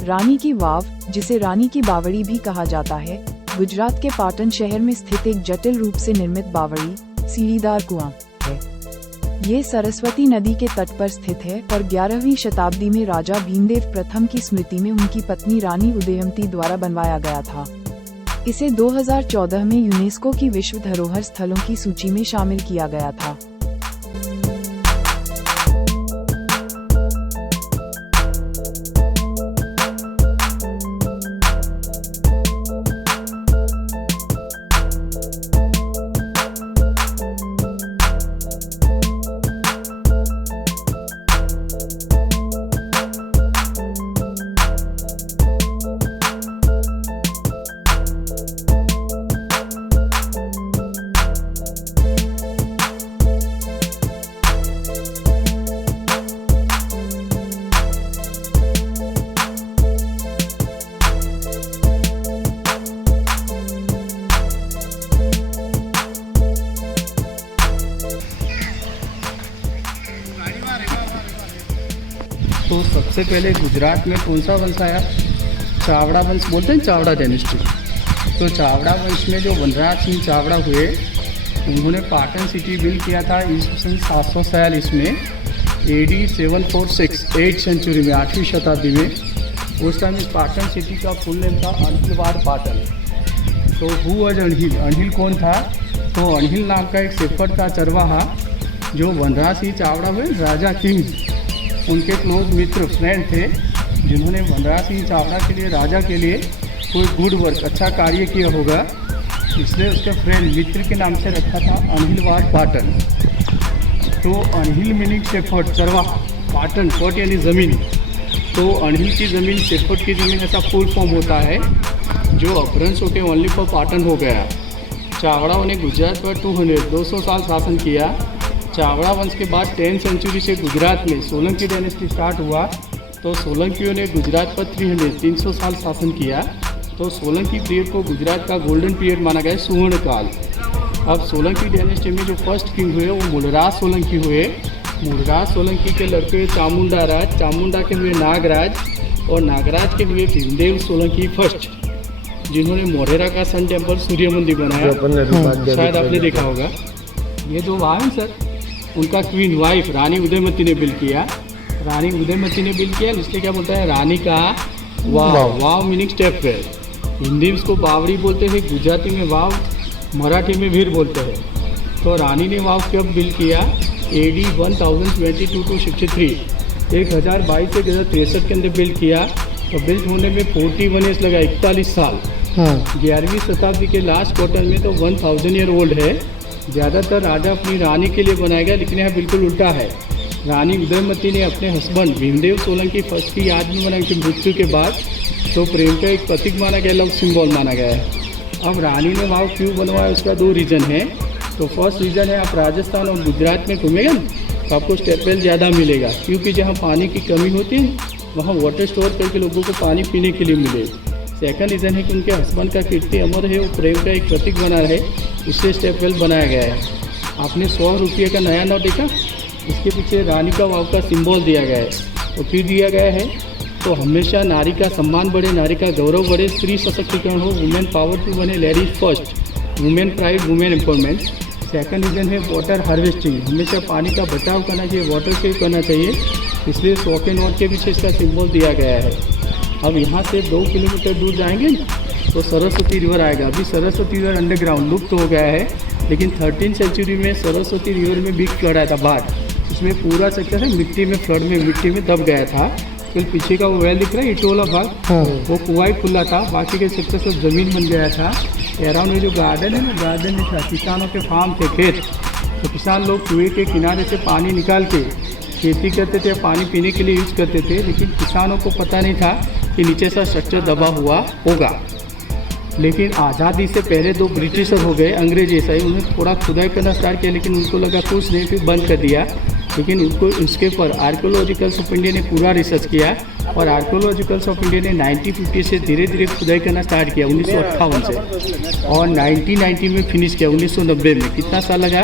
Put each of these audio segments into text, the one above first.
रानी की वाव, जिसे रानी की बावड़ी भी कहा जाता है, गुजरात के पाटन शहर में स्थित एक जटिल रूप से निर्मित बावड़ी सीढ़ीदार कुआं है। ये सरस्वती नदी के तट पर स्थित है और 11वीं शताब्दी में राजा भीमदेव प्रथम की स्मृति में उनकी पत्नी रानी उदयमती द्वारा बनवाया गया था। इसे 2014 में यूनेस्को की विश्व धरोहर स्थलों की सूची में शामिल किया गया था। तो सबसे पहले गुजरात में कौन सा वंश आया? चावड़ा वंश बोलते हैं, चावड़ा डायनेस्टी। तो चावड़ा वंश में जो वनराज सिंह चावड़ा हुए, उन्होंने पाटन सिटी बिल्ड किया था ईस्वी 746 में, AD 746, 8th सेंचुरी में, 8वीं शताब्दी में। उस टाइम इस पाटन सिटी का फुल नेम था अणहिलवाड़ पाटन। तो हु वाज अणहिल? अणहिल कौन था? तो अणहिल नाम का एक शेफर्ड था, चरवाहा, जो वनराज सिंह चावड़ा हुए राजा किंग, उनके क्लोज मित्र फ्रेंड थे, जिन्होंने वनराज सिंह चावड़ा के लिए, राजा के लिए कोई गुड वर्क, अच्छा कार्य किया होगा, इसलिए उसके फ्रेंड मित्र के नाम से रखा था अणहिलवाड़ पाटन। तो अणहिल मीनिंग शेफर्ड, चरवाहा, पाटन, पट यानी ज़मीन। तो अणहिल की ज़मीन, शेफर्ड की ज़मीन, ऐसा फुल फॉर्म होता है, जो अपभ्रंश होकर ओनली फॉर पाटन हो गया। चावड़ाओं ने गुजरात पर 200 साल शासन किया। चावड़ा वंश के बाद 10th सेंचुरी से गुजरात में सोलंकी डायनेस्टी स्टार्ट हुआ। तो सोलंकियों ने गुजरात पर 300 साल शासन किया। तो सोलंकी पीरियड को गुजरात का गोल्डन पीरियड माना गया, सुवर्ण काल। अब सोलंकी डायनेस्टी में जो फर्स्ट किंग हुए वो मूलराज सोलंकी हुए। मूलराज सोलंकी के लड़के चामुंडा राज, चामुंडा के हुए नागराज, और नागराज के हुए भीमदेव सोलंकी फर्स्ट, जिन्होंने मोढेरा का सन टेम्पल सूर्य मंदिर बनाया, शायद आपने देखा होगा। ये जो वाव है सर, उनका क्वीन वाइफ रानी उदयमती ने बिल्ड किया। रानी उदयमती ने बिल्ड किया, इसलिए क्या बोलता है? रानी का वाव। वाव मीनिंग स्टेप वेल। हिंदी में इसको बावड़ी बोलते हैं, गुजराती में वाव, मराठी में वीर बोलते हैं। तो रानी ने वाव कब बिल्ड किया? AD 1022 to 63, 1022 से 1063 के अंदर बिल्ड किया। और बिल्ड होने में 41 ईयर्स लगा, 41 साल। 11वीं शताब्दी के लास्ट क्वार्टर में तो 1000 ईयर ओल्ड है। ज़्यादातर राजा अपनी रानी के लिए बनाया गया, लेकिन यहाँ बिल्कुल उल्टा है। रानी उदयमती ने अपने हस्बैंड भीमदेव सोलंकी फर्स्ट की याद में बनाई, उनकी मृत्यु के बाद। तो प्रेम का एक प्रतीक माना गया, लव सिंबल माना गया है। अब रानी ने वाव क्यों बनवाया, उसका 2 रीज़न है। तो फर्स्ट रीज़न है, आप राजस्थान और गुजरात में घूमेंगे ना, तो आपको स्टेप वेल ज़्यादा मिलेगा, क्योंकि जहाँ पानी की कमी होती है वहाँ वाटर स्टोर करके लोगों को पानी पीने के लिए मिले। सेकंड रीज़न है कि उनके हस्बैंड का कीर्ति अमर है, वो प्रेम का एक प्रतीक बना रहे, इसलिए स्टेप वेल बनाया गया है। आपने 100 रुपये का नया नोट देखा, इसके पीछे रानी का वाव का सिंबल दिया गया है। तो क्यों दिया गया है? तो हमेशा नारी का सम्मान बढ़े, नारी का गौरव बढ़े, स्त्री सशक्तिकरण हो, वुमेन पावरफुल बने, ladies first, women pride, women empowerment. Second reason है वाटर हार्वेस्टिंग, हमेशा पानी का बचाव करना चाहिए, वाटर सेव करना चाहिए, इसलिए 100 के नोट के पीछे इसका सिंबल दिया गया है। अब यहाँ से 2 किलोमीटर दूर जाएंगे तो सरस्वती रिवर आएगा। अभी सरस्वती रिवर अंडरग्राउंड लुप्त हो गया है, लेकिन 13th सेंचुरी में सरस्वती रिवर में बिग फ्लड आया था, बाढ़। उसमें पूरा सेक्टर है मिट्टी में, फ्लड में मिट्टी में दब गया था। फिर पीछे का वो वेल दिख रहा है, इटोला भाग, वो कुआं ही खुला था, बाकी के सेक्टर सब जमीन बन गया था। अराउंड में जो गार्डन है ना, गार्डन में था, किसानों के फार्म थे, खेत। तो किसान लोग कुएँ के किनारे से पानी निकाल के खेती करते थे, पानी पीने के लिए यूज़ करते थे, लेकिन किसानों को पता नहीं था कि नीचे से स्ट्रक्चर दबा हुआ होगा। लेकिन आज़ादी से पहले 2 ब्रिटिशर हो गए, अंग्रेज ऐसा ही, उन्होंने थोड़ा खुदाई करना स्टार्ट किया, लेकिन उनको लगा कुछ नहीं, फिर बंद कर दिया। लेकिन उनको इसके ऊपर आर्कियोलॉजिकल्स ऑफ इंडिया ने पूरा रिसर्च किया, और आर्कियोलॉजिकल्स ऑफ इंडिया ने 1950 से धीरे धीरे खुदाई करना स्टार्ट किया, 1958 से, और 1990 में फिनिश किया, 1990 में। कितना साल लगा?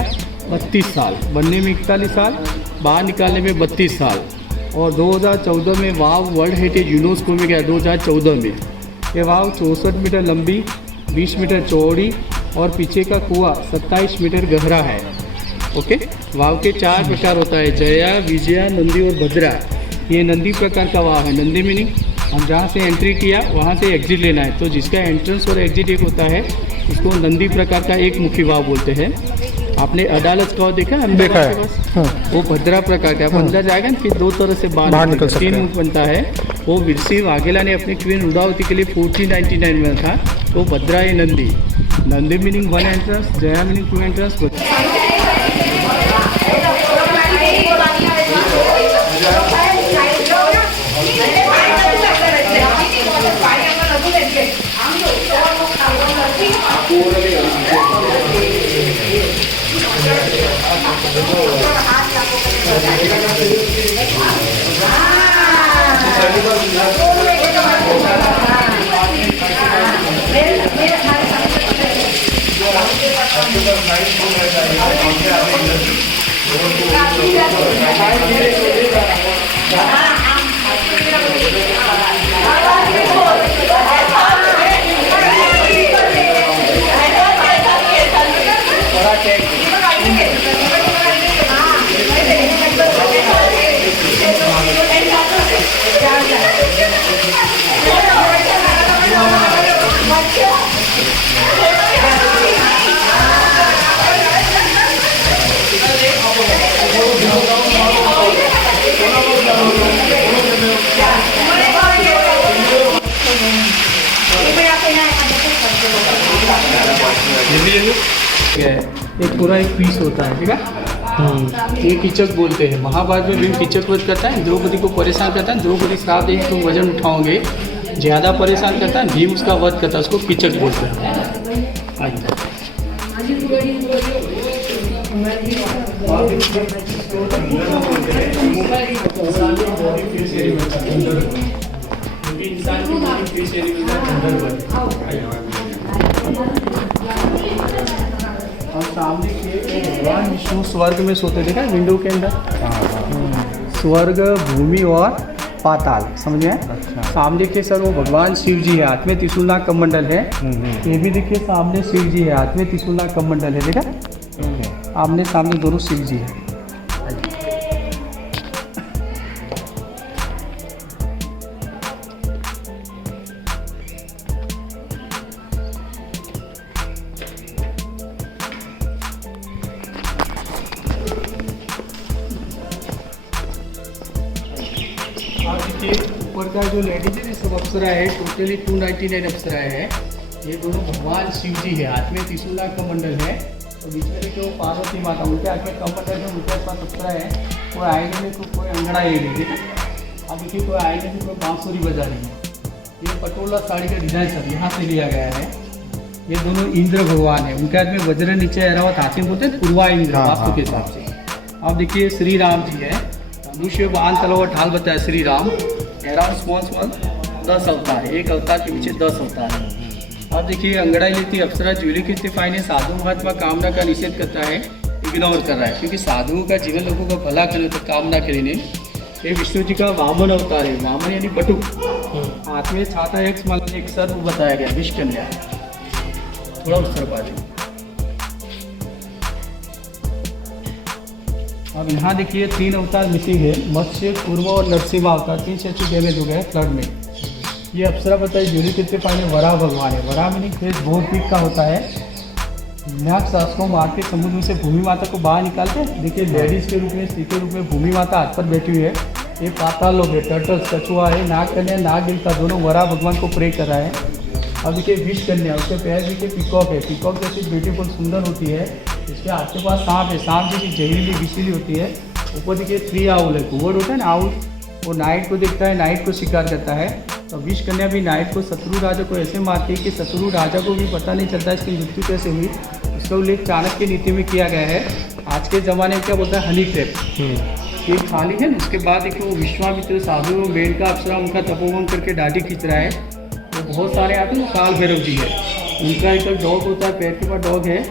32 साल। बनने में 41 साल, बाहर निकालने में 32 साल। और 2014 में वाव वर्ल्ड हेरिटेज यूनेस्को में गया 2014 में। ये वाव 64 मीटर लंबी, 20 मीटर चौड़ी और पीछे का कुआं 27 मीटर गहरा है। ओके, वाव के 4 प्रकार होता है, जया, विजया, नंदी और भद्रा। ये नंदी प्रकार का वाव है। नंदी मीनिंग हम जहाँ से एंट्री किया वहाँ से एग्जिट लेना है, तो जिसका एंट्रेंस और एग्जिट एक होता है इसको नंदी प्रकार का एक मुखी वाव बोलते हैं। आपने अदालत का देखा है? देखा है। वो भद्रा प्रकार का, अंदर जाएगा ना फिर 2 तरह से बाहर निकल सकते 3 हैं। मुख बनता है। वो विरसी वाघेला ने अपनी क्वीन रुद्रावती के लिए 1499 में था, तो भद्रा है Nandi. Nandi meaning 1 entrance, Jaya meaning 2 entrance. एक पूरा एक पीस होता है, ठीक है। ये कीचक बोलते हैं। महाभारत में भीम कीचक वध करता है, द्रौपदी को परेशान करता है। द्रौपदी श्राप देगी तुम वजन उठाओगे, ज़्यादा परेशान करता है, भीम उसका वध करता है, उसको कीचक बोलते हैं। और सामने के भगवान विष्णु स्वर्ग में सोते, देखा है विंडो के अंदर? स्वर्ग, भूमि और पाताल, समझ में? अच्छा। सामने के सर वो भगवान शिव जी है, हाथ में त्रिशूलनाग कमंडल है। ये भी देखिए सामने शिव जी है, हाथ में त्रिशूलनाग कमंडल है, देखा? आमने सामने दोनों शिव जी है। ऊपर का जो लेडीज है सब अप्सरा है, टोटली 299 अप्सराएं है। ये दोनों भगवान शिव जी है, हाथ में त्रिशूलनाग कमंडल है। तो बीच में देखिए वो पार्वती माता, उनके हाथ में कमंडल है, उनके पास अप्सरा है। कोई आईने में कोई अंगड़ा ले रही है। अब देखिए कोई आईने में कोई बांसुरी बजा रही है। ये पटोला साड़ी का डिजाइन सब यहाँ से लिया गया है। ये दोनों इंद्र भगवान है, उनके हाथ में वज्र नीचे ऐरावत हाथी बोलते हैं, पूर्वा इंद्र वास्तु के हिसाब से। अब देखिए श्री राम जी है, धनुष्य बाण तलवार ढाल बताया श्री राम। अराउंड स्मॉल 10 अवतार है, एक अवतार के पीछे 10 अवतार है। अब देखिए अंगड़ाई लेती अप्सरा ज्वेलरी कितने फाइन है। साधु महात्मा कामना का निषेध करता है, इग्नोर कर रहा है, क्योंकि साधुओं का जीवन लोगों का भला करे तो कामना करे नहीं। ये विष्णु जी का वामन अवतार है, वामन यानी बटुक, हाथ में छाता एक माला एक सर्प बताया गया, विष कन्या। थोड़ा उस तरफ आ जाए। अब यहाँ देखिए 3 अवतार मिसिंग है, मत्स्य, कूर्म और नरसिम्हा अवतार 3 से डैमेज हो गए फ्लड में। ये अप्सरा बताइए ज्वेलरी कितने पानी वराह भगवान है। वराह मीनिंग फेस बहुत पीक का होता है। नाग शासकों मार के समुद्र से भूमि माता को बाहर निकालते हैं। देखिए लेडीज के रूप में, स्त्री के रूप में भूमि माता हाथ पर बैठी हुई है। ये पाताल लोग है, टर्टल्स, कछुआ है, नाग कन्या, नाग देवता दोनों वराह भगवान को प्रे कर रहा है। अब देखिए विष कन्या, उसके पैर देखिए पीकॉक है, पीकॉक जैसी ब्यूटीफुल सुंदर होती है। इसके हाथ के पास सांप है, सांप जैसी जहरीली विषीली होती है। ऊपर देखिए 3 आउल है, कुवड़ होता है ना आउल, वो नाइट को देखता है, नाइट को शिकार करता है। तो विष कन्या भी नाइट को शत्रु राजा को ऐसे मारती है कि शत्रु राजा को भी पता नहीं चलता इसकी मृत्यु कैसे हुई। इसका उल्लेख चाणक्य नीति में किया गया है। आज के ज़माने में क्या बोलता है, हनी ट्रैप। ये खाली है ना, उसके बाद देखिए वो विश्वामित्र साधु और मेनका अप्सरा उनका तपोवन करके दाढ़ी खींच रहा है। तो बहुत सारे आते हैं, वो काल भैरव जी है, उनका एक डॉग होता है, पैर के पास डॉग है,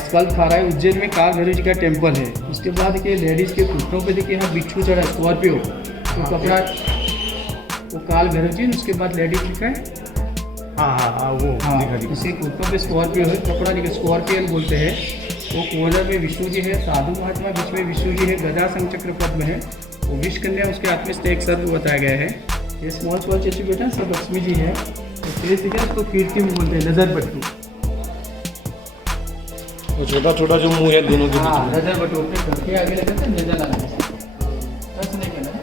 स्कल खा रहा है। उज्जैन में काल भैरव जी का टेम्पल है, उसके बाद देखिए लेडीज़ के घुटनों पे देखिए यहाँ बिच्छू चढ़ा स्कॉर्पियो, तो कपड़ा वो काल भैरव जी। उसके बाद लेडीज लिखा है, हाँ वो दिखा इसी घुटनों पे स्कॉर्पियो है, कपड़ा लिखा स्कॉर्पियन बोलते हैं। वो कोलर में विष्णु जी है, साधु महात्मा बीच में विष्णु जी है, गदा संचक्र पद्म है, वो विष कन्या उसके हाथ में से एक सर्प बताया गया है। ये स्मॉल चेचू बेटा सब लक्ष्मी जी है। तो फेस दिखा उसको कीर्ति में बोलते हैं, नजर बट्टू। वो छोटा छोटा जो मुंह है दोनों के बीच में। नजर बट्टू अपने घर के आगे लगे थे, नजर आने बस नहीं कहना।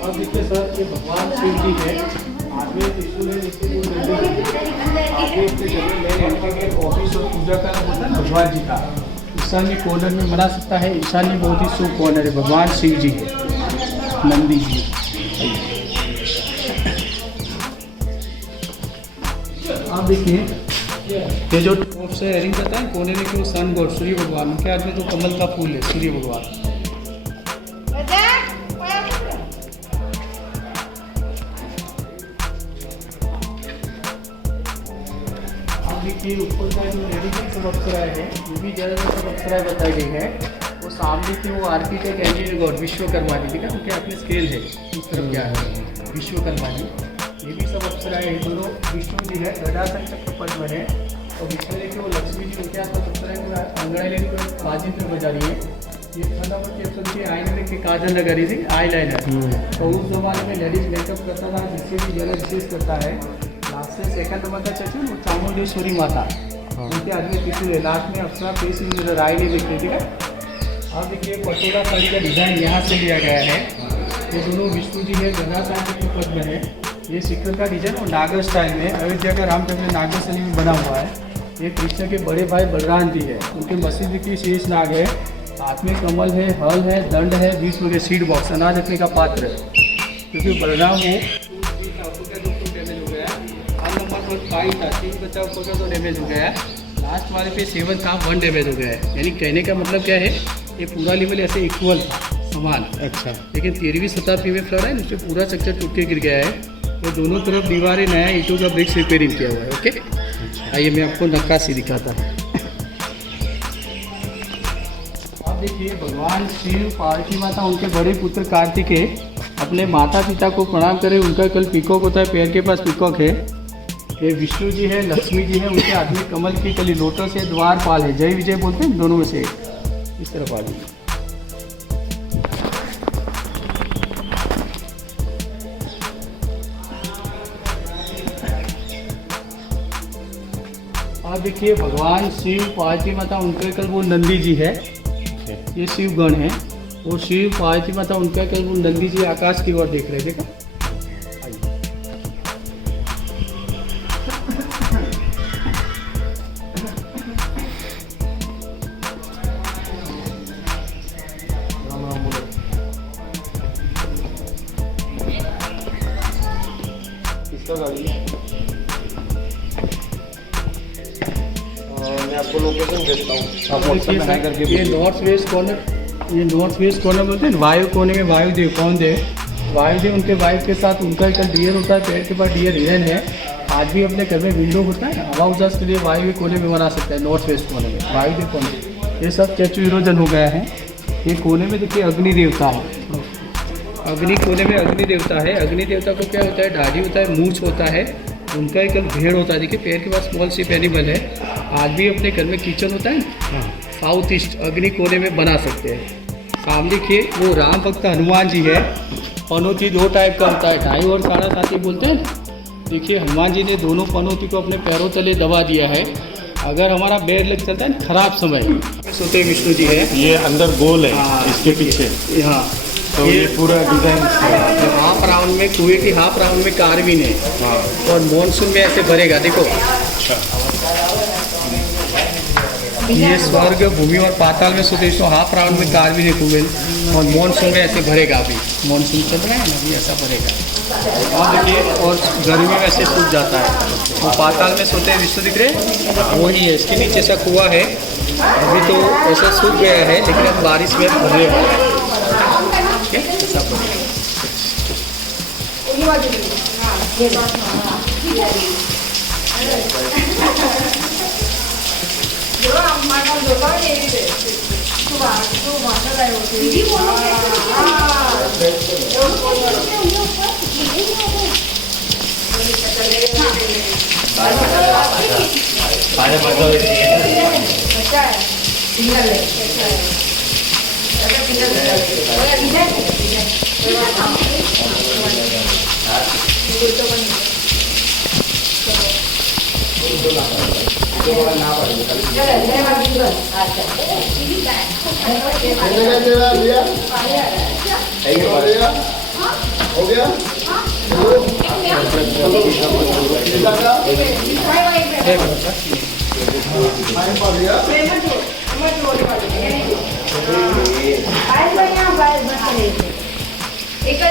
अब देखिए सर, ये भगवान शिव जी है, हाथ में त्रिशूल है, नीचे वो डंडे हैं। आगे उसके जगह मेन एंट्री गेट ऑफिस और पूजा का नाम होता है भगवान जी का। ईशान्य कॉर्नर में बना सकता है, ईशान्य बहुत ही शुभ कॉर्नर है, भगवान शिव जी है, नंदी जी। आप देखिए ये जो टॉप से एरिंग करता है कोने में, क्यों सन गॉड सूर्य भगवान, उनके हाथ में तो कमल का फूल है, सूर्य भगवान। देखिए ऊपर का जो लेडी की सब अप्सराएं है, ये भी ज़्यादातर सब अप्सराएं बताई गई है। वो सामने की वो आर्किटेक्ट एंजिनियर गॉड विश्वकर्मा जी, ठीक है, उनके हाथ में स्केल है, उस तरफ क्या है विश्वकर्मा जी। ये भी सब अप्सराएं हैं, दोनों विष्णु जी है, गदा संचक्र पद्म है, और विष्णु देखिए वो लक्ष्मी जी उनके हाथ में अप्सराएं पूरा अंगड़ाई लेकर बाजिंत्र बजा रही है। ये फटाफट के अप्सर आईने लेके काजल लगा रही थी, आई लाइनर। तो उस जमाने में लेडीज मेकअप करता था, जिससे भी ज़्यादा विशेष करता है। लास्ट से सेकंड नंबर का चर्चा वो चामुंडेश्वरी माता, उनके आदमी त्रिशूल है, लास्ट में अप्सरा फेस इन राय नहीं दिख रही, ठीक है। अब देखिए पटोला साड़ी का डिज़ाइन यहाँ से लिया गया है। ये दोनों विष्णु जी है, गदा संचक्र पद्म है। ये सिक्कर का डिजाइन और नागर स्टाइल में अयोध्या का रामचंद्र नागर शैली में बना हुआ है। ये कृष्ण के बड़े भाई बलराम जी है, उनके मसीह की शेष नाग है, हाथ में कमल है, हल है, दंड है, बीच में सीड बॉक्स अनाज रखने का पात्र है। क्योंकि बलराम वो डैमेज हो गया, हर नंबर पर 5 था, 3 बच्चा ऊपर का तो डैमेज हो गया, लास्ट वाले पे 7 था, 1 डैमेज हो गया है। यानी कहने का मतलब क्या है, ये पूरा लेवल ऐसे इक्वल था, समान। अच्छा, लेकिन 13वीं शताब्दी में फ्लड है, उस पर पूरा स्ट्रक्चर टूट के गिर गया है। तो दोनों तरफ दीवारें नया ईंटों का ब्रिक्स रिपेयरिंग किया हुआ है। ओके, आइए मैं आपको नक्काशी दिखाता हूँ। अब देखिए भगवान शिव, पार्वती माता, उनके बड़े पुत्र कार्तिकेय अपने माता पिता को प्रणाम करें। उनका कल पीकॉक होता है, पैर के पास पीकॉक है। ये विष्णु जी है, लक्ष्मी जी है, उनके हाथ में कमल की कली, लोटस है, द्वारपाल है, जय विजय बोलते हैं दोनों में से। इस तरफ आ जाइए। आप देखिए भगवान शिव, पार्वती माता, उनके कल वो नंदी जी है, ये शिव गण है। वो शिव, पार्वती माता, उनका कल वो नंदी जी आकाश की ओर देख रहे, देखा। मैं आपको लोकेशन भेजता हूँ, आप देखिए WhatsApp में करके ये नॉर्थ वेस्ट कॉर्नर, ये नॉर्थ वेस्ट कॉर्नर बोलते हैं। वायु कोने में वायुदेव कौन देव, वायुदेव, उनके वाइफ के साथ उनका कल डियर होता है, पेड़ के पास डियर हिरन है। आज भी अपने घर में विंडो होता है, हवा उजास के लिए वायु के कोने में बना सकता है, नॉर्थ वेस्ट कोने में वायुदेव कोने। ये सब स्टैचू इरोजन हो गया है। ये कोने में देखिए अग्नि देवता है, अग्नि कोने में अग्नि देवता है। अग्नि देवता को क्या होता है, दाढ़ी होता है, मूछ होता है, उनका एक भेड़ होता है। देखिए पैर के पास स्मॉल शिप एनिमल है। आज भी अपने घर में किचन होता है, साउथ ईस्ट अग्नि कोने में बना सकते हैं। सामने देखिए वो राम भक्त हनुमान जी है। पनौती 2 टाइप का होता है, 2.5 और 7.5 बोलते हैं। देखिए हनुमान जी ने दोनों पनौती को अपने पैरों तले दबा दिया है। अगर हमारा बेर लग चलता है खराब समय, सोते विष्णु जी है। ये अंदर गोल है, हाँ, इसके पीछे। हाँ, तो ये पूरा डिजाइन हाफ राउंड में, कुएं की हाफ राउंड में कार्विन है। और मॉनसून में ऐसे भरेगा, देखो। अच्छा, ये स्वर्ग भूमि और पाताल में सोते इसको हाफ राउंड में कार भी है टूवेल और मानसून में ऐसे भरेगा अभी मानसून चल रहा है ना अभी ऐसा भरेगा और देखिए और गर्मी में ऐसे सूख जाता है और पाताल में सोते हैं विश्व दिख रहे वही है इसके नीचे से कुआ है अभी तो ऐसा सूख गया है लेकिन अब बारिश में भरने वाला है ठीक है ऐसा भरेगा हो गया एक